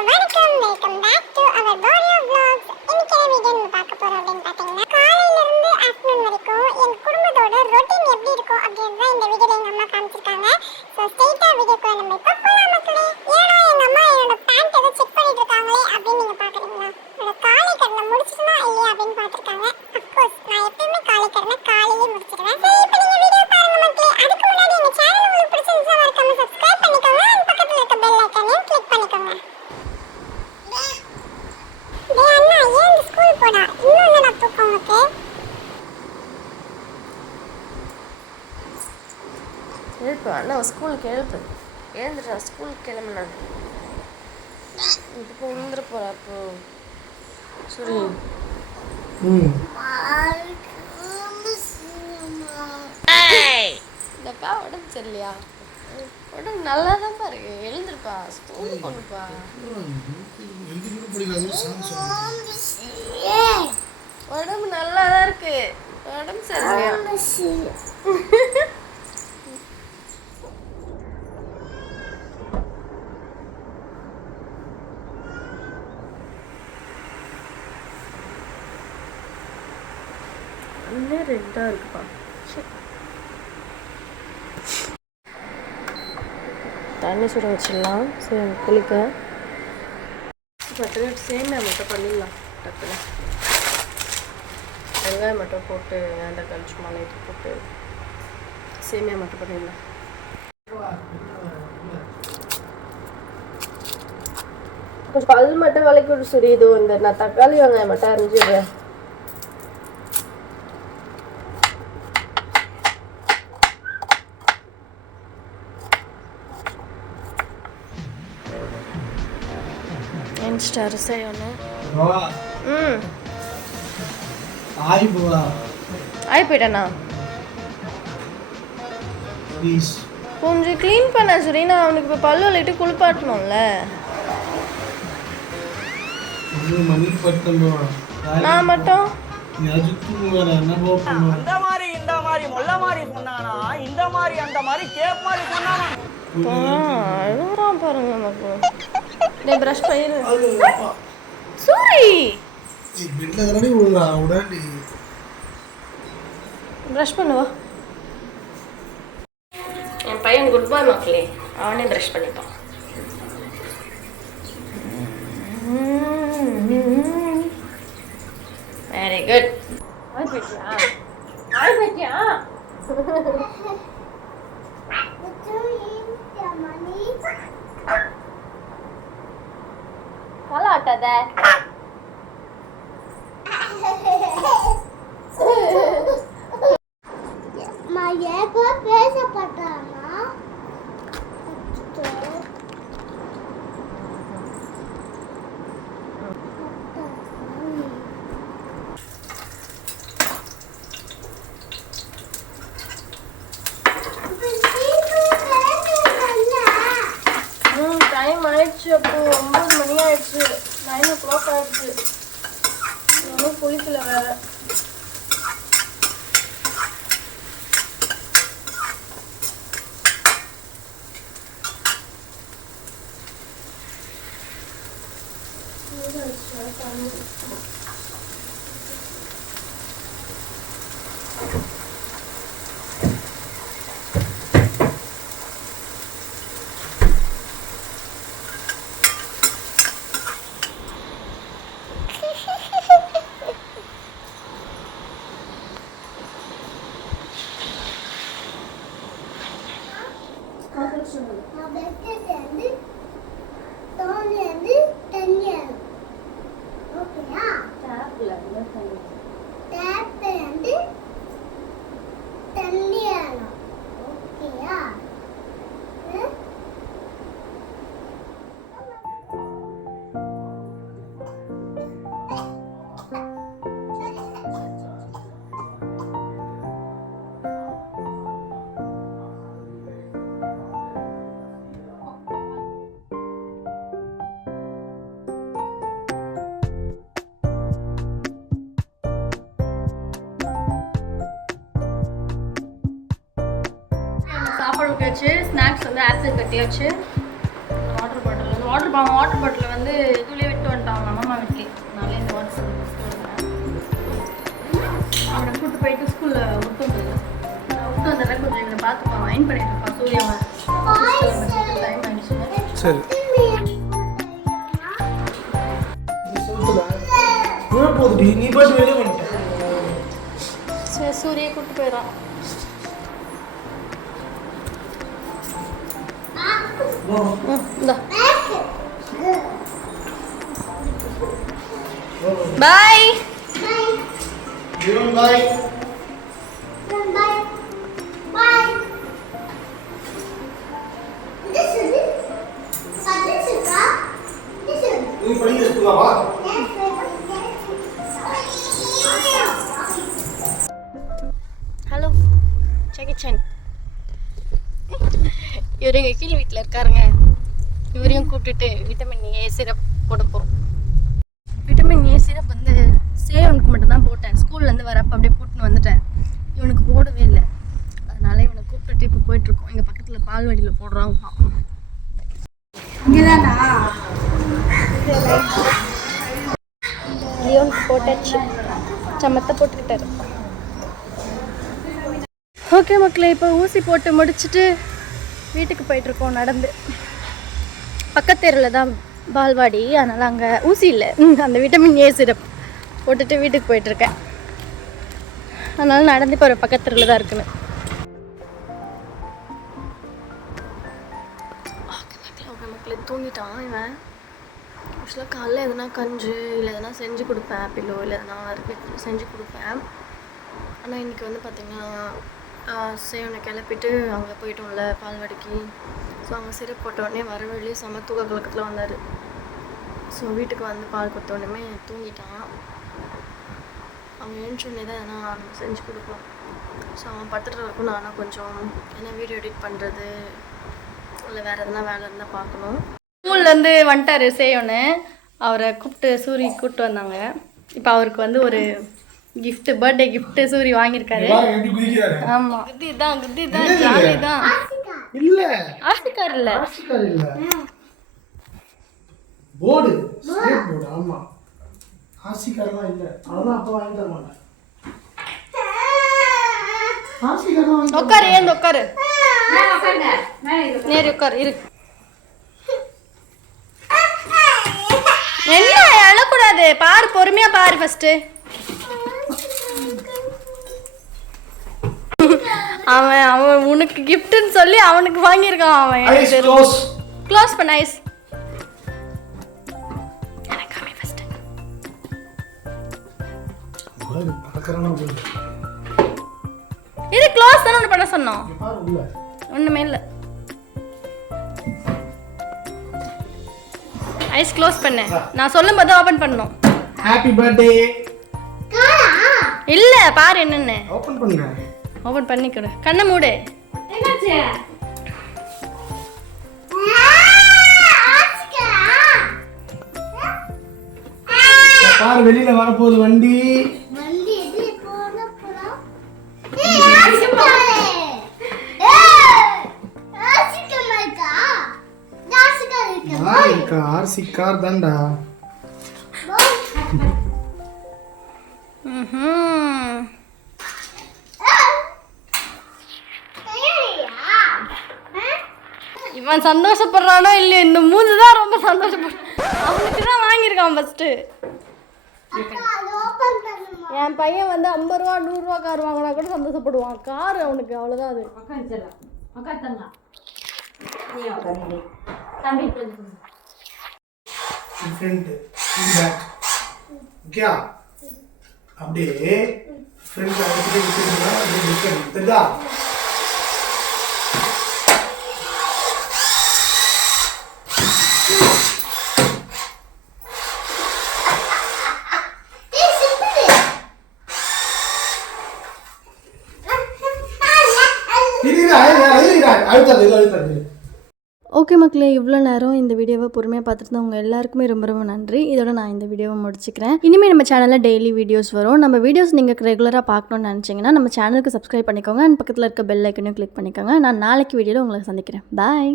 எல்லாருக்கும் வணக்கம். Welcome back to our வாரியோ vlogs. இன்னைக்கு வீடியோ நம்ம பார்க்க போறோம் அப்படின்னு பாத்தீங்கன்னா, காலையில இருந்து ஆஃப்டர்நூன் வரைக்கும் என் குடும்பத்தோட ரொட்டீன் எப்படி இருக்கும் அப்படின்றத இந்த வீடியோல எங்க அம்மா காமிச்சிருக்காங்க. சோ ஸ்ட்ரைட்டா வீடியோக்குள்ள நம்ம இப்ப போலாம் மக்களே. ஏன்னா எங்க அம்மா என்னோட பேண்ட் ஏதோ செக் பண்ணிட்டு இருக்காங்களே அப்படின்னு நீங்க பாக்குறீங்களா? என்னோட காலை கடனை முடிச்சிட்டனா இல்லையா அப்படின்னு பாத்துருக்காங்க. அப்கோர்ஸ் நான் எப்பவுமே காலை கடனை காலையிலே முடிச்சிடுவேன். சரி இப்போ நீங்க வீடியோ பாருங்க மக்களே. அதுக்கு முன்னாடி எங்க சேனல் உங்களுக்கு பிடிச்சிருந்தா மறக்காம சப்ஸ்கிரைப் பண்ணிக்கோங்க. பக்கத்துல இருக்க பெல் ஐகானையும் கிளிக் பண்ணிக்கோங்க. டேய் அண்ணா, ஏன் ஸ்கூல் போடா? இன்னும் என்னடா தூக்கம் உனக்கு? எழுப்பு அண்ணா, ஸ்கூலுக்கு எழுப்பு. எழுந்துட்டா, ஸ்கூலுக்கு கிளம்புனா. இப்போ விழுந்துட போகிறா. அப்போ சரி இந்தக்கா உடம்பு சரியில்லையா? உடம்பு நல்லா தான் பாருங்க. எழுந்துருப்பா, ஸ்கூலுக்கு கொண்டுப்பா. உடம்பு நல்லா தான் இருக்கு. உடம்பு சரியில்லையா? இன்னும் ரெண்டாக இருக்குப்பா. தண்ணி சுட வச்சிடலாம். சரி குளிக்க பட்டு சேமியா மட்டும் பண்ணிடலாம். டக்குன்னு வெங்காயம் மட்டும் போட்டு வேண்டாம் கழிச்சு மலைக்கு போட்டு சேமியா மட்டும் பண்ணிடலாம். கொஞ்சம் பல் மட்டும் விலைக்கு விட்டு சரி. இது இந்த நான் தக்காளி வெங்காயம் மட்டும் அரிஞ்சிடுறேன். ஸ்டார் செய்யணும். ஆய் போயிட்டேண்ணா. கொஞ்சம் க்ளீன் பண்ண சரி. நான் அவனுக்கு இப்போ பல்லு விளையிட்டு குளிப்பாட்டணும்ல. நான் மட்டும் அந்த மாதிரி இந்த மாதிரி மொல்ல மாதிரி சொன்னானா, இந்த மாதிரி அந்த மாதிரி கேப் மாதிரி சொன்னானா. அழுகுறான் பாருங்க நமக்கு. டேய் பிரஷ் பண்ணிரு. சூரி பெட்ல தானே விழுறா. உடனே பிரஷ் பண்ணுவா. என் பையன் குட் பாய் மக்களே. அவனே பிரஷ் பண்ணிப்பான். Very good. ஆய் போயிட்டியா? ஆய் போயிட்டியா? கலாட்டாத. டைம் ஆயிடுச்சு. அப்போ 9 மணி ஆயிடுச்சு. 9 o'clock ஆயிடுச்சு. ஒன்றும் குளிக்கல வேற. சாப்பாடு ஊட்டியாச்சு. ஸ்நாக்ஸ் வந்து ஆப்பிள் கட்டியாச்சு. வாட்டர் பாட்டில் வாட்டர் பாட்டில் வந்து இதுலேயே விட்டு வந்துட்டாங்க அம்மா வீட்லேயே. அதனால இந்த வாட்டர் அவனை கூப்பிட்டு போயிட்டு ஸ்கூலில் விட்டு வந்துடுறேன். கொஞ்சம் இவனை பார்த்துப்பான். வைன் பண்ணிட்டு இருப்பான் சூர்யாவை. டைம் ஆயிடுச்சு. சரி போகுது, நீ பாட்டு வெளியே வந்துட்ட. சரி சூரியை கூப்பிட்டு போயிடறான். பாய் பாய். நீ படிக்க ஸ்கூலாவா? ஹலோ ஜெகிச்சன். இவர் எங்கள் கீழ் வீட்டில் இருக்காருங்க. இவரையும் கூப்பிட்டுட்டு விட்டமின் ஏ சிரப் போட போகிறோம். விட்டமின் ஏ சிரப் வந்து சேவனுக்கு மட்டும் தான் போட்டேன். ஸ்கூல்லேருந்து வரப்போ அப்படியே போட்டுன்னு வந்துட்டேன். இவனுக்கு போடவே இல்லை. அதனால இவனை கூப்பிட்டுட்டு இப்போ போயிட்டுருக்கோம். எங்கள் பக்கத்தில் பால்வாடியில் போடுறாங்க. இங்கேதானா லியோனுக்கு போட்டாச்சு. சமத்தை போட்டுக்கிட்டாரு. ஓகே மக்களே, இப்போ ஊசி போட்டு முடிச்சுட்டு வீட்டுக்கு போயிட்டுருக்கோம் நடந்து. பக்கத்தெருவில் தான் பால்வாடி, அதனால் அங்கே ஊசி இல்லை, அந்த விட்டமின் ஏ சிரப் போட்டுட்டு வீட்டுக்கு போயிட்டுருக்கேன். அதனால் நடந்து போகிற பக்கத்தெருவில் தான் இருக்குன்னு. ஓகே மக்களே, தூங்கிட்டான் இவன். ஆக்சுவலாக காலைல எதனா கஞ்சி இல்லை எதனா செஞ்சு கொடுப்பேன். ஆப்பிளோ இல்லை எதனா செஞ்சு கொடுப்பேன். ஆனால் இன்றைக்கி வந்து பார்த்திங்கன்னா சேவனை கிளப்பிட்டு அங்கே போயிட்டோம்ல பால்வாடிக்கு. ஸோ அங்கே சிரப் போட்டோடனே வர வழியே செம தூக்க கலக்கத்தில் வந்தார். ஸோ வீட்டுக்கு வந்து பால் கொடுத்தோடனே தூங்கிட்டான். அவன் எழுந்தோடனே தான் எதனா செஞ்சு கொடுப்போம். ஸோ அவன் படுத்துட்டு இருக்கும். நானும் கொஞ்சம் என்ன வீடியோ எடிட் பண்ணுறது இல்லை வேறு எதனா வேலை இருந்தால் பார்க்கணும். ஸ்கூல்லேருந்து வந்துட்டார் சேவனு. அவரை கூப்பிட்டு சூரி கூப்பிட்டு வந்தாங்க. இப்போ அவருக்கு வந்து ஒரு கிஃப்ட், பர்த்டே கிஃப்ட் சூரி வாங்கியிருக்காரு. ஆமா, குத்தி தான் ஜாலி தான். இல்ல ஆசிக்கார் இல்ல போர்டு, ஸ்டேட் போர்டு. ஆமா, ஆசிக்காரலாம் இல்ல. அதெல்லாம் அப்ப வாங்கி தர மாட்டேன். ஆசிக்காரலாம் உட்காரு, ஏன் உட்காரு, நேரி உட்காரு. இரு, என்ன அழக்கூடாது, பாரு, பொறுமையா பாரு. ஃபர்ஸ்ட் அவன் உனக்கு கிஃப்ட்னு சொல்லி அவனுக்கு வாங்கியிருக்கான். அவன் க்ளோஸ் பண்ண ஐஸ். இது க்ளோஸ் தானே ஒன்று பண்ண சொன்னோம். ஒன்றுமே இல்லை. ஐஸ் க்ளோஸ் பண்ண நான் சொல்லும் போது ஓபன் பண்ணனும். Happy birthday. இல்ல பாரு என்னன்னு. ஓபன் பண்ணுங்க. ஓபன் பண்ணி கொடு. கண்ணை மூடு. என்னாச்சு? பாரு வெளியில வர போகுது வண்டி. வண்டி எது போற போறா? ஆர்சி கார் தான்டா. இவன் சந்தோஷப்படுறானோ இல்லையோ, இந்த மூஞ்சி தான் ரொம்ப சந்தோஷப்படுறான். அவனுக்கு தான் வாங்கியிருக்கான் ஃபர்ஸ்ட். என் பையன் வந்து 50 ரூபா 100 ரூபா கார் வாங்கினா கூட சந்தோஷப்படுவான். கார் அவனுக்கு அவ்வளோதான். அது அப்படியே ஃப்ரெண்ட் அடிச்சுட்டு விட்டுருந்தா தெரியுதா? ஓகே மக்களே, இவ்வளோ நேரம் இந்த வீடியோவை பொறுமையாக பார்த்துட்டு உங்கள் எல்லாருக்குமே ரொம்ப ரொம்ப நன்றி. இதோட நான் இந்த வீடியோவை முடிச்சுக்கிறேன். இனிமேல் நம்ம சேனலில் டெய்லி வீடியோஸ் வரும். நம்ம வீடியோஸ் நீங்கள் ரெகுலராக பார்க்கணுன்னு நினச்சிங்கன்னா நம்ம சேனலுக்கு சப்ஸ்கிரைப் பண்ணிக்கோங்க. அண்ட் பக்கத்தில் இருக்க பெல் ஐக்கனையும் கிளிக் பண்ணிக்கோங்க. நான் நாளைக்கு வீடியோவில் உங்களை சந்திக்கிறேன். பாய்.